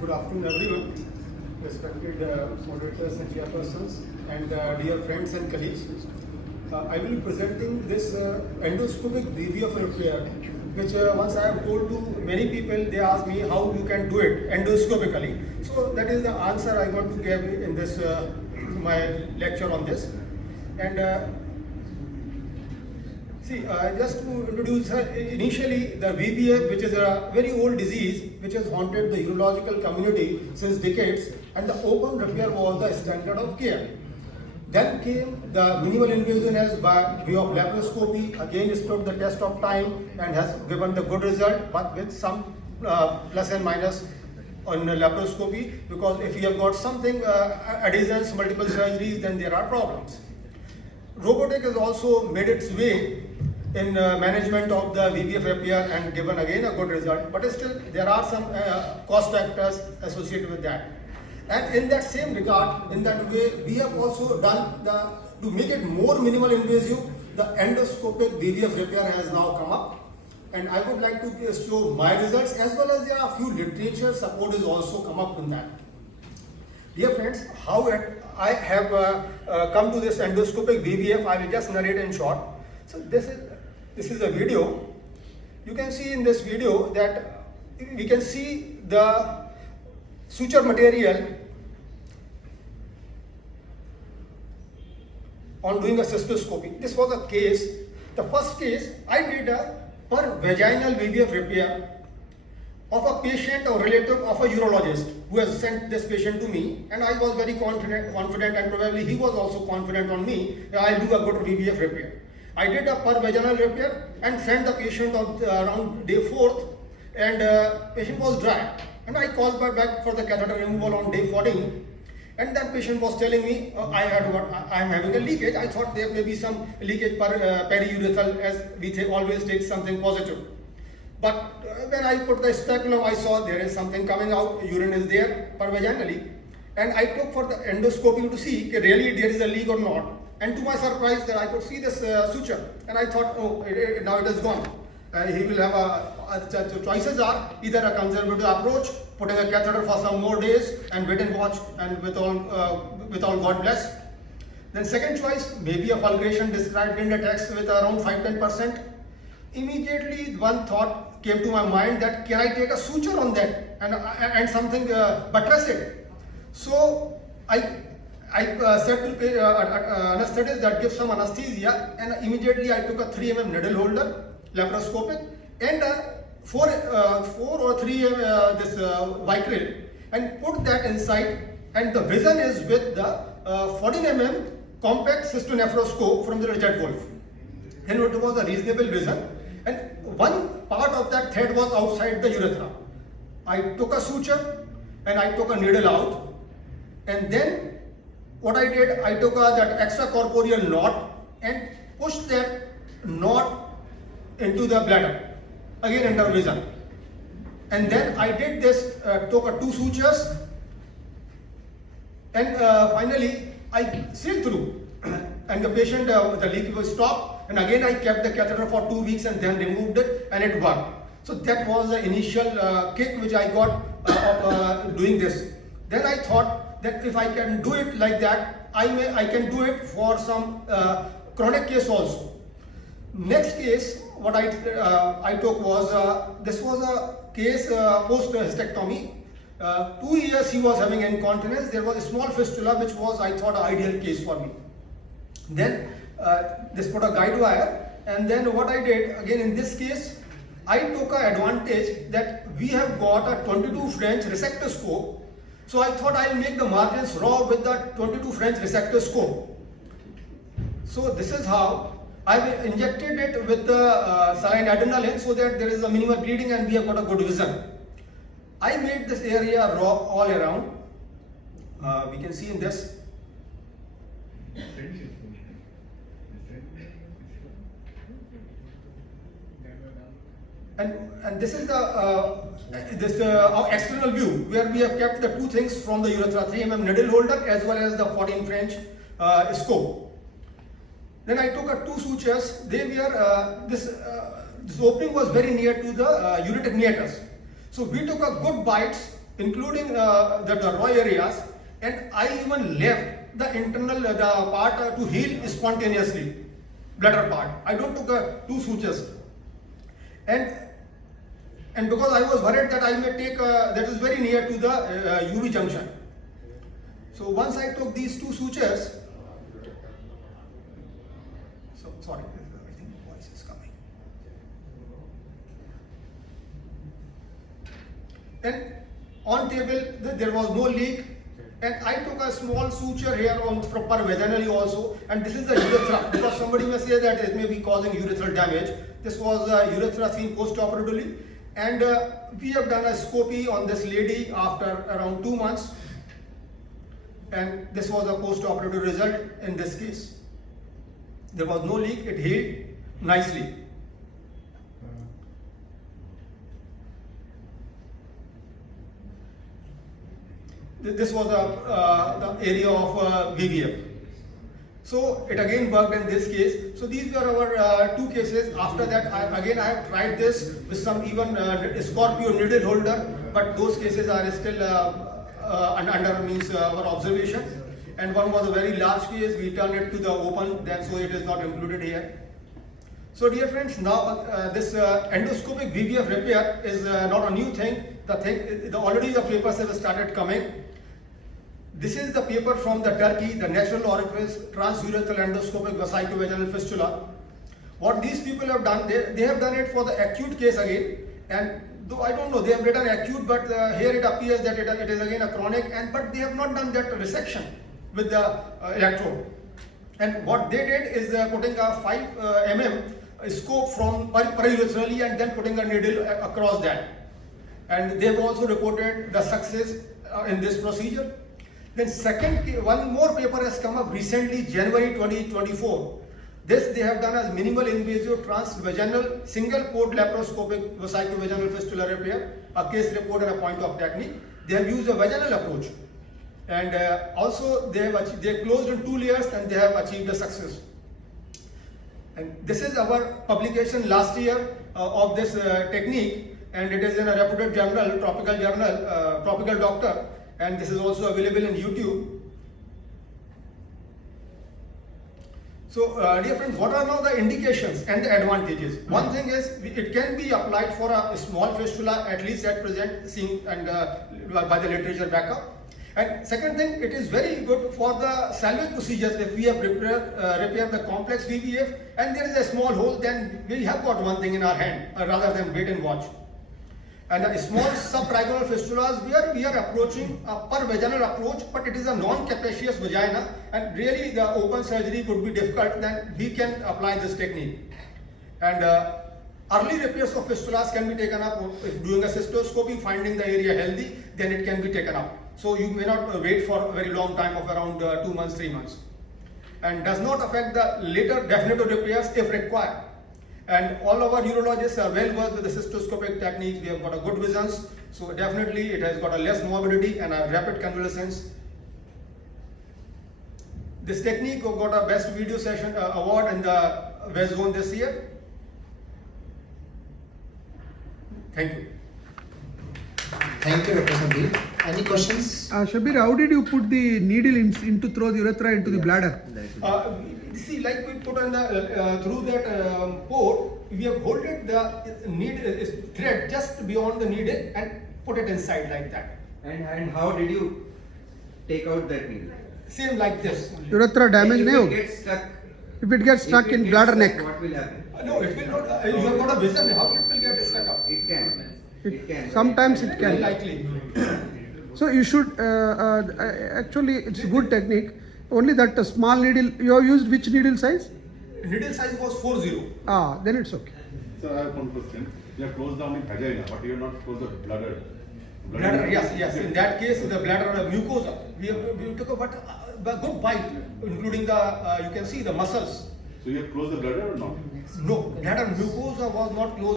Good afternoon, everyone, respected moderators and chairpersons, and dear friends and colleagues. I will be presenting this endoscopic VVF repair, which once I have told to many people, they ask me how you can do it endoscopically. So that is the answer I want to give in this my lecture on this. And just to introduce her, initially the VVF, which is a very old disease which has haunted the urological community since decades, and the open repair was the standard of care. Then came the minimal invasiveness by way of laparoscopy. Again, stood the test of time and has given the good result, but with some plus and minus on laparoscopy, because if you have got something adhesions, multiple surgeries, then there are problems. Robotic has also made its way in management of the VVF repair and given again a good result, but still there are some cost factors associated with that. And in that same regard, in that way, we have also done to make it more minimal invasive, the endoscopic VVF repair has now come up, and I would like to show my results, as well as there are a few literature support is also come up in that. Dear friends, how I have come to this endoscopic VVF, I will just narrate in short. So this is a video. You can see in this video that we can see the suture material on doing a cystoscopy. This was a case. The first case, I did a per vaginal VVF repair of a patient or relative of a urologist who has sent this patient to me, and I was very confident, and probably he was also confident on me that I'll do a good VVF repair. I did a per vaginal repair and sent the patient around day 4th, and patient was dry. And I called back for the catheter removal on day 14, and that patient was telling me, I am having a leakage. I thought there may be some leakage periurethral, as we always take something positive. But when I put the speculum, I saw there is something coming out, urine is there per vaginally. And I took for the endoscopy to see if really there is a leak or not. And to my surprise, that I could see this suture. And I thought, oh, now it is gone. He will have the choices are either a conservative approach, putting a catheter for some more days and wait and watch, and with all God bless. Then second choice, maybe a fulguration described in the text with around 5-10%. Immediately one thought came to my mind that can I take a suture on that and something buttress it. So I said to the anesthetist that gives some anesthesia, and immediately I took a 3 mm needle holder, laparoscopic, and 4 or 3 this vicryl, and put that inside, and the vision is with the 14 mm compact cystonephroscope from the Richard Wolf. And it was a reasonable vision, and one part of that thread was outside the urethra. I took a suture and I took a needle out, and then what I did, I took that extracorporeal knot and pushed that knot into the bladder, again under vision. And then I did this, took 2 sutures, and finally I sealed through, and the patient, the leak was stopped, and again I kept the catheter for 2 weeks and then removed it, and it worked. So that was the initial kick which I got of doing this. Then I thought that if I can do it like that, I can do it for some chronic case also. Next case, what I took was, this was a case post hysterectomy. 2 years he was having incontinence. There was a small fistula which was, I thought, an ideal case for me. Then this put a guide wire, and then what I did, again in this case, I took an advantage that we have got a 22 French resectoscope. So I thought I'll make the margins raw with the 22 French resectoscope. So this is how I've injected it with the saline adrenaline, so that there is a minimal bleeding and we have got a good vision. I made this area raw all around. We can see in this. And this is the external view, where we have kept the 2 things from the urethra, 3 mm needle holder as well as the 14 French scope. Then I took 2 sutures. They were this opening was very near to the ureteric meatus. So we took a good bites including the raw areas, and I even left the internal the part to heal spontaneously, bladder part. I don't took 2 sutures, and because I was worried that I may take that is very near to the UV junction. So once I took these 2 sutures, so sorry, I think voice is coming. And on table there was no leak, and I took a small suture here on per vaginally also, and this is the urethra, because somebody may say that it may be causing urethral damage. This was urethra seen post-operatively, and we have done a scopy on this lady after around 2 months, and this was a post-operative result in this case. There was no leak, it healed nicely. This was the area of VVF. So it again worked in this case. So these were our 2 cases. After that, I have tried this with some even Scorpio needle holder, but those cases are still under means our observation. And one was a very large case. We turned it to the open, then so it is not included here. So dear friends, now this endoscopic VVF repair is not a new thing. Already the papers have started coming. This is the paper from the Turkey, the natural orifice transurethral endoscopic vesicovaginal fistula. What these people have done, they have done it for the acute case again, and though I don't know, they have written acute, but here it appears that it is again a chronic, but they have not done that resection with the electrode. And what they did is putting a 5 mm scope from periurethral and then putting a needle across that. And they have also reported the success in this procedure. Then one more paper has come up recently, January 2024. This they have done as minimal invasive transvaginal single port laparoscopic vesicovaginal fistula repair, a case report and a point of technique. They have used a vaginal approach, and also they closed in 2 layers and they have achieved a success. And this is our publication last year of this technique, and it is in a reputed journal, Tropical Doctor, and this is also available in YouTube. So dear friends, what are now the indications and the advantages? One thing is it can be applied for a small fistula, at least at present seen and by the literature backup. And second thing, it is very good for the salvage procedures. If we have repaired the complex VVF and there is a small hole, then we have got one thing in our hand rather than wait and watch. And the small subtrigonal fistulas, where we are approaching a per vaginal approach, but it is a non-capacious vagina, and really the open surgery could be difficult, then we can apply this technique. And early repairs of fistulas can be taken up if doing a cystoscopy, finding the area healthy, then it can be taken up. So you may not wait for a very long time of around 2 months, 3 months. And does not affect the later definitive repairs if required. And all our urologists are well versed with the cystoscopic techniques. We have got a good visions. So definitely it has got a less morbidity and a rapid convalescence. This technique got a best video session award in the West Zone this year. Thank you. Thank you, Dr. Sandeep. Any questions? Shabir, how did you put the needle into through the urethra into the bladder? See, like we put on the through that port, we have holded the needle thread just beyond the needle and put it inside like that. And how did you take out that needle? Same like this. Urethra damage If nahi it hoga. gets stuck, If it gets stuck in bladder neck. what will happen? No, it will not. You have got a vision. How it will get stuck up? It can. It can. Sometimes it Very can. likely. So you should actually it's a good technique. Only that small needle. You have used which needle size? Needle size was 40. Then it's okay. Sir, I have one question. You have closed down the vagina, but you have not closed the bladder. Bladder, yes. In that case, the bladder mucosa. We took a good bite, including the you can see the muscles. So you have closed the bladder or not? No, bladder mucosa was not closed.